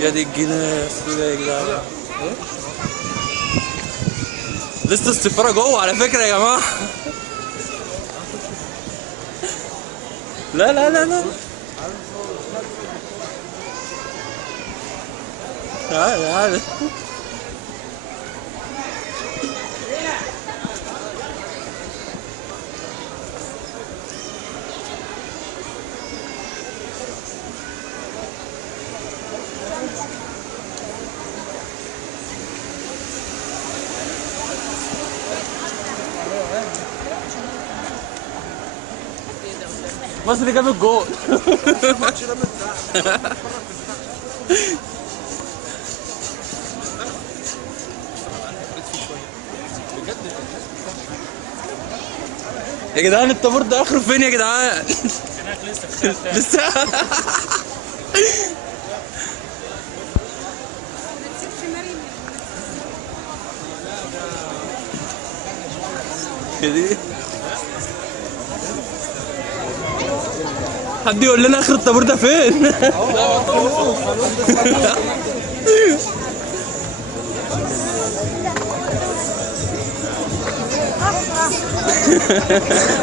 يا دي الجناس ده يا جدعان. لسه السفارة جوه على فكرة يا جماعة. لا لا لا لا. تعال تعال. مصر جاب الجول. يا جدعان الطابور ده اخره فين يا جدعان؟ هناك لسه لسه. حد يقول لنا اخر الطابور ده فين؟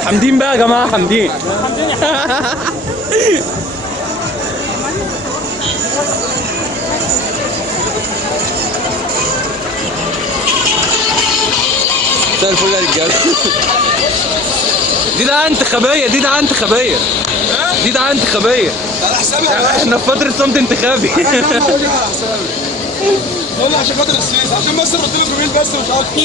حمدين بقى يا جماعه، حمدين. مساء الفل يا رجاله. دي دعايه انتخابيه، دي دعايه انتخابيه، دي دعايه انتخابيه. على حسابي احنا في فتره صمت انتخابي. على حسابي. والله عشان خاطر السياسه، عشان بس قلت لكم مين بس مش اكتر.